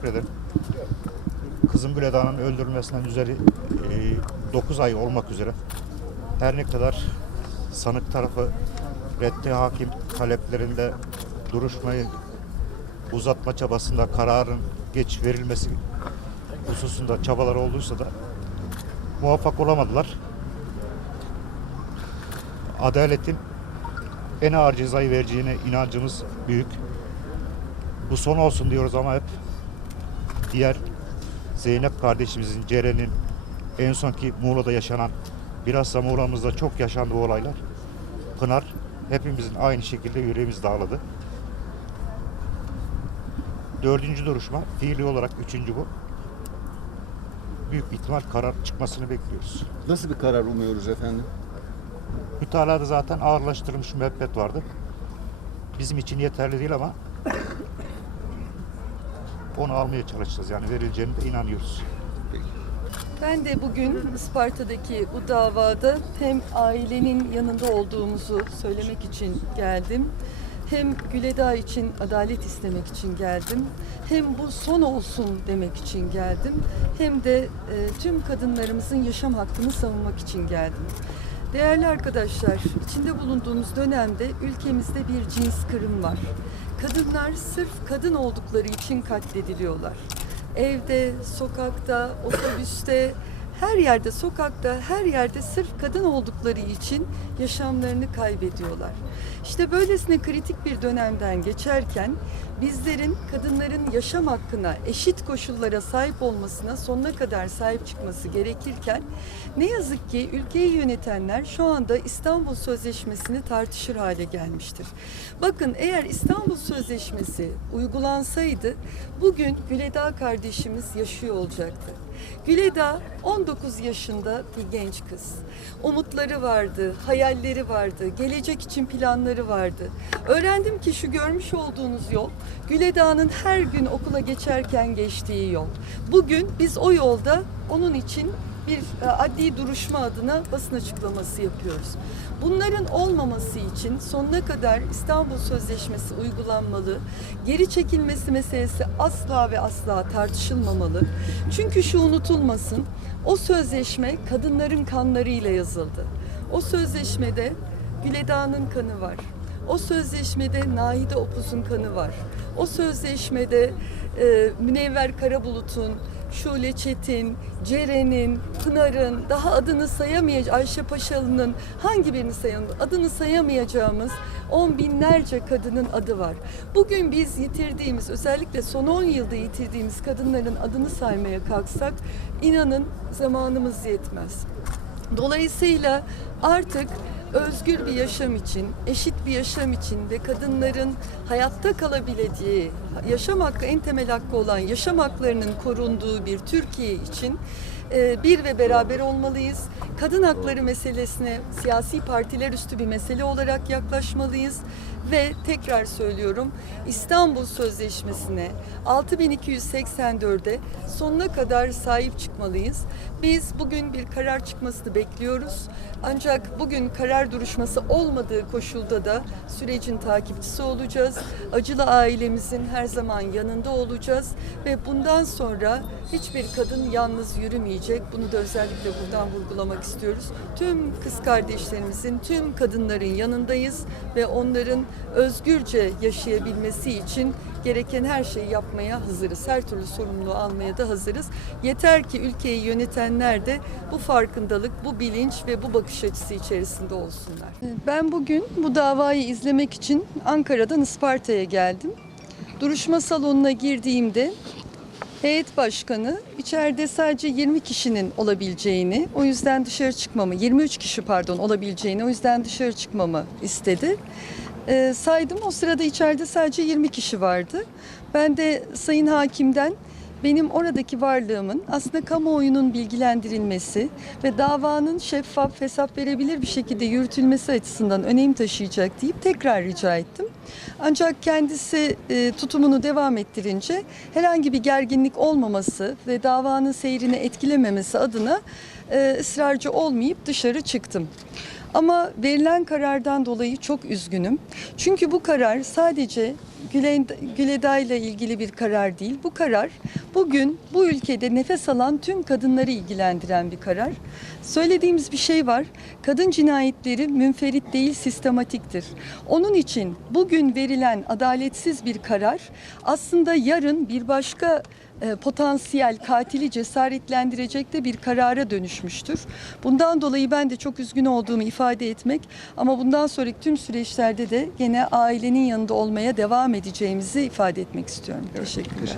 teşekkür ederim. Kızım Güledağ'ın öldürülmesinden üzeri 9 ay olmak üzere her ne kadar sanık tarafı reddi hakim taleplerinde duruşmayı uzatma çabasında kararın geç verilmesi hususunda çabalar olduysa da muvaffak olamadılar. Adaletin en ağır cezayı vereceğine inancımız büyük. Bu son olsun diyoruz ama hep diğer Zeynep kardeşimizin, Ceren'in en sonki Muğla'da yaşanan, bilhassa Muğla'mızda çok yaşandı bu olaylar. Pınar hepimizin aynı şekilde yüreğimiz dağladı. Dördüncü duruşma, fiili olarak üçüncü bu. Büyük ihtimal karar çıkmasını bekliyoruz. Nasıl bir karar umuyoruz efendim? Mütalada zaten ağırlaştırılmış müebbet vardı. Bizim için yeterli değil ama onu almaya çalışacağız. Yani verileceğine de inanıyoruz. Ben de bugün Isparta'daki bu davada hem ailenin yanında olduğumuzu söylemek için geldim. Hem Güledağ için adalet istemek için geldim. Hem bu son olsun demek için geldim. Hem de e, tüm kadınlarımızın yaşam hakkını savunmak için geldim. Değerli arkadaşlar, içinde bulunduğumuz dönemde ülkemizde bir cins kırım var. Kadınlar sırf kadın oldukları için katlediliyorlar. Evde, sokakta, otobüste, her yerde, sokakta, her yerde sırf kadın oldukları için yaşamlarını kaybediyorlar. İşte böylesine kritik bir dönemden geçerken bizlerin kadınların yaşam hakkına, eşit koşullara sahip olmasına sonuna kadar sahip çıkması gerekirken ne yazık ki ülkeyi yönetenler şu anda İstanbul Sözleşmesi'ni tartışır hale gelmiştir. Bakın eğer İstanbul Sözleşmesi uygulansaydı bugün Güledağ kardeşimiz yaşıyor olacaktı. Güledağ 19 yaşında bir genç kız. Umutları vardı, hayalleri vardı, gelecek için planları vardı. Öğrendim ki şu görmüş olduğunuz yol Güledağ'ın her gün okula geçerken geçtiği yol. Bugün biz o yolda onun için bir e, adli duruşma adına basın açıklaması yapıyoruz. Bunların olmaması için sonuna kadar İstanbul Sözleşmesi uygulanmalı. Geri çekilmesi meselesi asla ve asla tartışılmamalı. Çünkü şu unutulmasın. O sözleşme kadınların kanlarıyla yazıldı. O sözleşmede Güledağ'ın kanı var. O sözleşmede Nahide Opuz'un kanı var. O sözleşmede e, Münevver Karabulut'un, Şule Çetin, Ceren'in, Pınar'ın, daha adını sayamayacağımız, Ayşe Paşalı'nın hangi birini sayalım? Adını sayamayacağımız on binlerce kadının adı var. Bugün biz yitirdiğimiz, özellikle son 10 yılda yitirdiğimiz kadınların adını saymaya kalksak inanın zamanımız yetmez. Dolayısıyla artık özgür bir yaşam için, eşit bir yaşam için ve kadınların hayatta kalabileceği, yaşam hakkı en temel hakkı olan yaşam haklarının korunduğu bir Türkiye için e, bir ve beraber olmalıyız. Kadın hakları meselesine siyasi partiler üstü bir mesele olarak yaklaşmalıyız ve tekrar söylüyorum İstanbul Sözleşmesi'ne 6284'e sonuna kadar sahip çıkmalıyız. Biz bugün bir karar çıkmasını bekliyoruz. Ancak bugün karar duruşması olmadığı koşulda da sürecin takipçisi olacağız. Acılı ailemizin her zaman yanında olacağız ve bundan sonra hiçbir kadın yalnız yürümeyecek. Bunu da özellikle buradan vurgulamak istiyoruz. Tüm kız kardeşlerimizin, tüm kadınların yanındayız ve onların özgürce yaşayabilmesi için gereken her şeyi yapmaya hazırız. Her türlü sorumluluğu almaya da hazırız. Yeter ki ülkeyi yönetenler de bu farkındalık, bu bilinç ve bu bakış açısı içerisinde olsunlar. Ben bugün bu davayı izlemek için Ankara'dan Isparta'ya geldim. Duruşma salonuna girdiğimde heyet başkanı içeride sadece 20 kişinin olabileceğini, o yüzden dışarı çıkmamı, 23 kişi pardon olabileceğini, o yüzden dışarı çıkmamı istedi. Ee, saydım o sırada içeride sadece 20 kişi vardı. Ben de Sayın Hakim'den benim oradaki varlığımın aslında kamuoyunun bilgilendirilmesi ve davanın şeffaf, hesap verebilir bir şekilde yürütülmesi açısından önem taşıyacak deyip tekrar rica ettim. Ancak kendisi e, tutumunu devam ettirince herhangi bir gerginlik olmaması ve davanın seyrini etkilememesi adına e, ısrarcı olmayıp dışarı çıktım. Ama verilen karardan dolayı çok üzgünüm. Çünkü bu karar sadece Gülen- Güleda ile ilgili bir karar değil. Bu karar bugün bu ülkede nefes alan tüm kadınları ilgilendiren bir karar. Söylediğimiz bir şey var. Kadın cinayetleri münferit değil sistematiktir. Onun için bugün verilen adaletsiz bir karar aslında yarın bir başka potansiyel katili cesaretlendirecek de bir karara dönüşmüştür. Bundan dolayı ben de çok üzgün olduğumu ifade etmek ama bundan sonraki tüm süreçlerde de gene ailenin yanında olmaya devam edeceğimizi ifade etmek istiyorum. Teşekkürler.